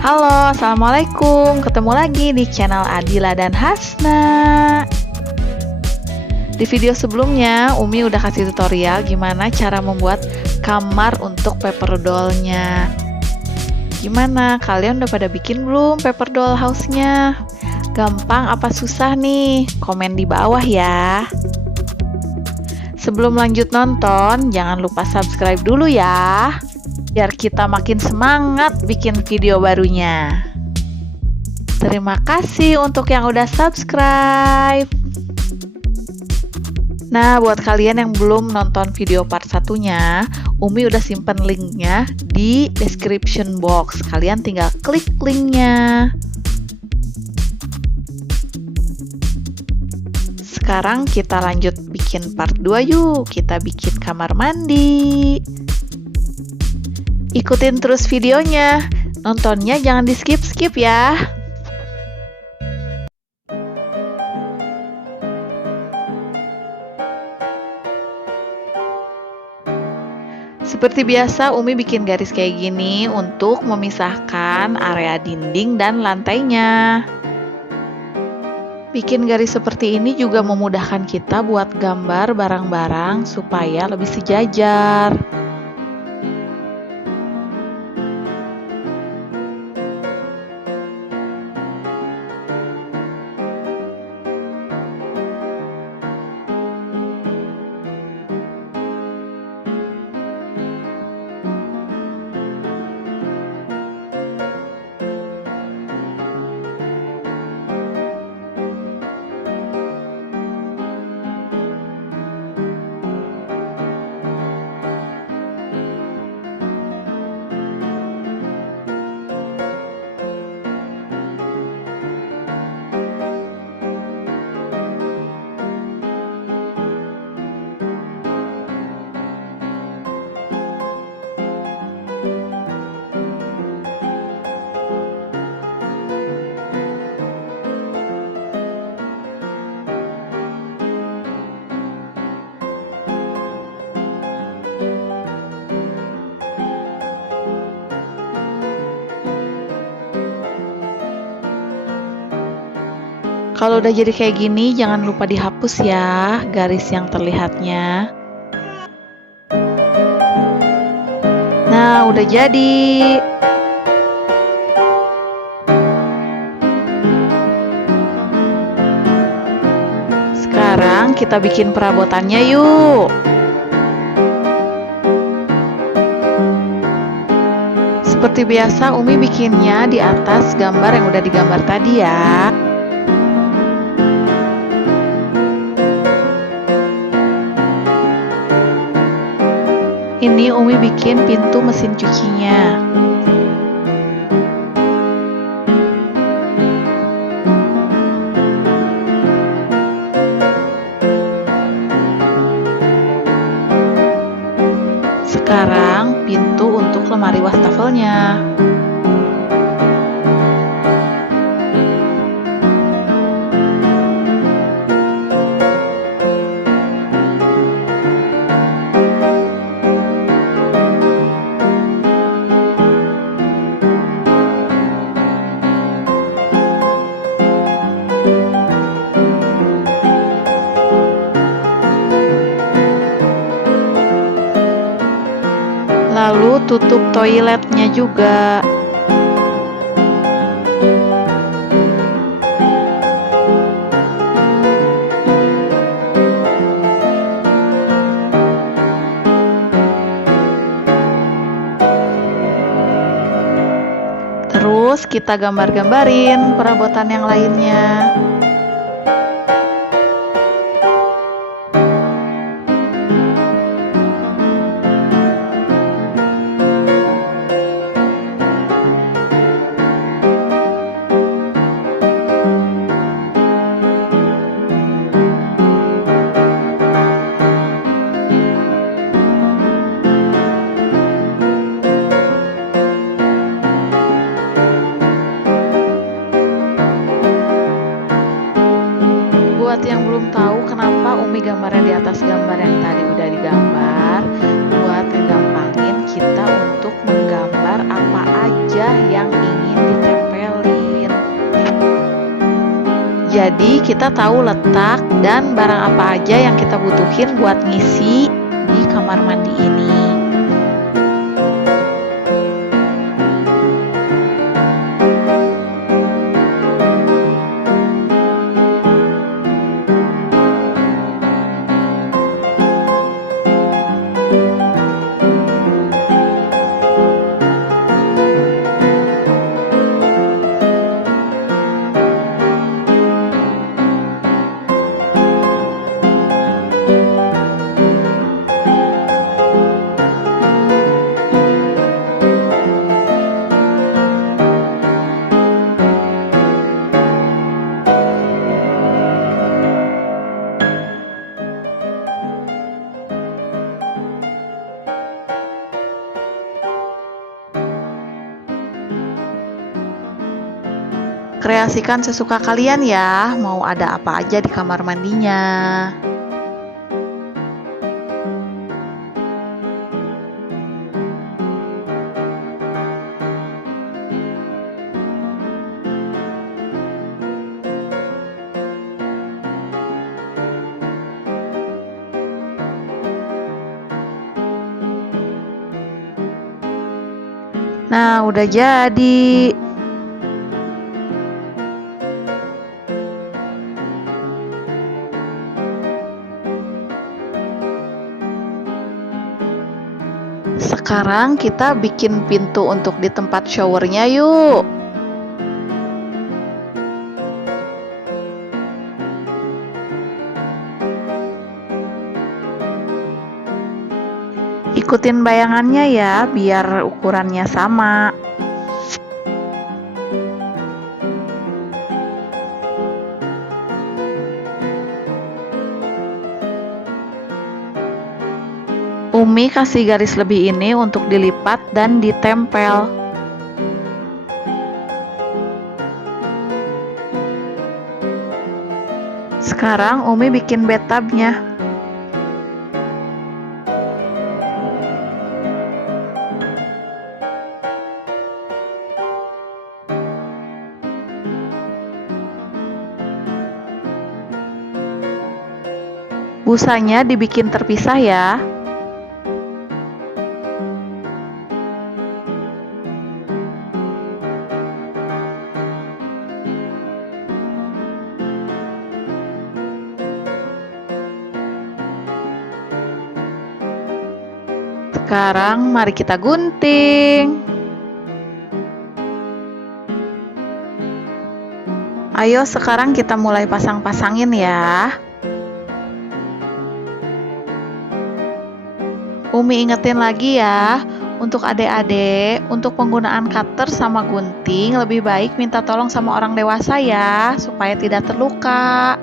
Halo, Assalamualaikum. Ketemu lagi di channel Adila dan Hasna. Di video sebelumnya, Umi udah kasih tutorial gimana cara membuat kamar untuk paper doll-nya. Gimana? Kalian udah pada bikin belum paper doll house-nya? Gampang apa susah nih? Komen di bawah ya. Sebelum lanjut nonton, jangan lupa subscribe dulu ya, biar kita makin semangat bikin video barunya. Terima kasih untuk yang udah subscribe. Nah, buat kalian yang belum nonton video part satunya, Umi udah simpen linknya di description box. Kalian tinggal klik linknya. Sekarang kita lanjut bikin part 2 yuk. Kita bikin kamar mandi. Ikutin terus videonya. Nontonnya jangan di skip-skip ya. Seperti biasa, Umi bikin garis kayak gini untuk memisahkan area dinding dan lantainya. Bikin garis seperti ini juga memudahkan kita buat gambar barang-barang supaya lebih sejajar. Kalau udah jadi kayak gini, jangan lupa dihapus ya garis yang terlihatnya. Nah, udah jadi. Sekarang kita bikin perabotannya yuk. Seperti biasa, Umi bikinnya di atas gambar yang udah digambar tadi ya. Ini Umi bikin pintu mesin cucinya. Sekarang pintu untuk lemari wastafelnya. Lalu tutup toiletnya juga. Terus kita gambar-gambarin perabotan yang lainnya. Jadi kita tahu letak dan barang apa aja yang kita butuhin buat ngisi di kamar mandi ini. Kreasikan sesuka kalian ya, mau ada apa aja di kamar mandinya. Nah, udah jadi. Sekarang kita bikin pintu untuk di tempat showernya yuk. Ikutin bayangannya ya, biar ukurannya sama. Umi kasih garis lebih ini untuk dilipat dan ditempel. Sekarang Umi bikin bathtubnya. Busanya dibikin terpisah ya. Sekarang mari kita gunting. Ayo sekarang kita mulai pasang-pasangin ya. Umi ingetin lagi ya, untuk adik-adik, untuk penggunaan cutter sama gunting lebih baik minta tolong sama orang dewasa ya, supaya tidak terluka.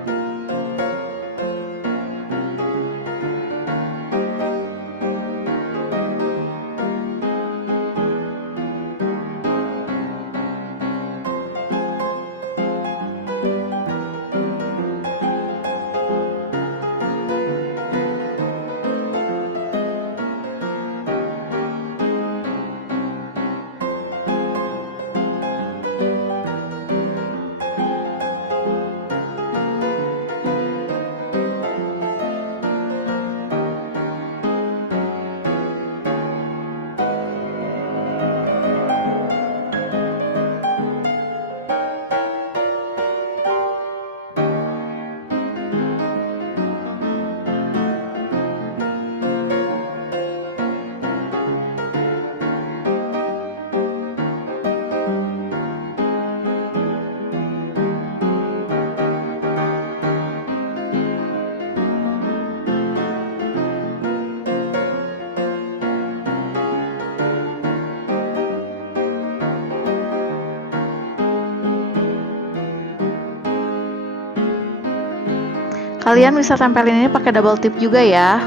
Kalian bisa tempelin ini pakai double tip juga ya.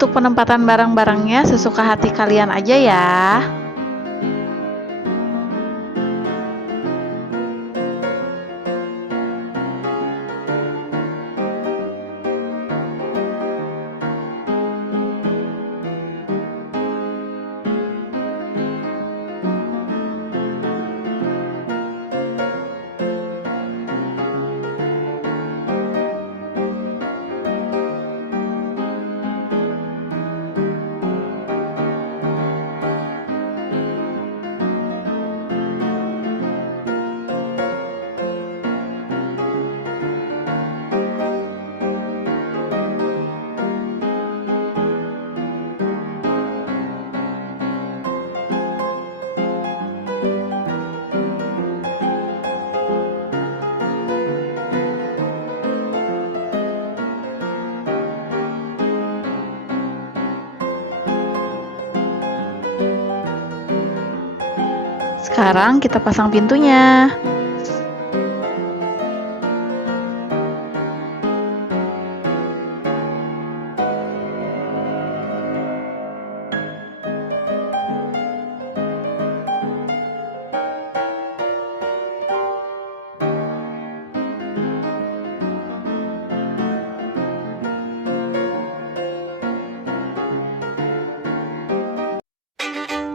Untuk penempatan barang-barangnya sesuka hati kalian aja ya. Sekarang kita pasang pintunya.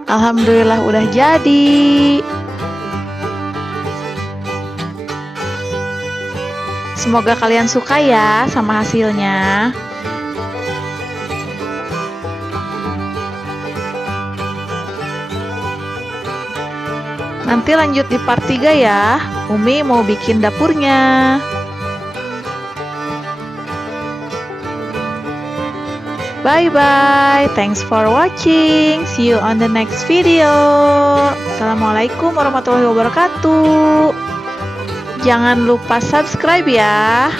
Alhamdulillah udah jadi. Semoga kalian suka ya sama hasilnya. Nanti lanjut di part 3 ya. Umi mau bikin dapurnya. Bye-bye. Thanks for watching. See you on the next video. Assalamualaikum warahmatullahi wabarakatuh. Jangan lupa subscribe ya.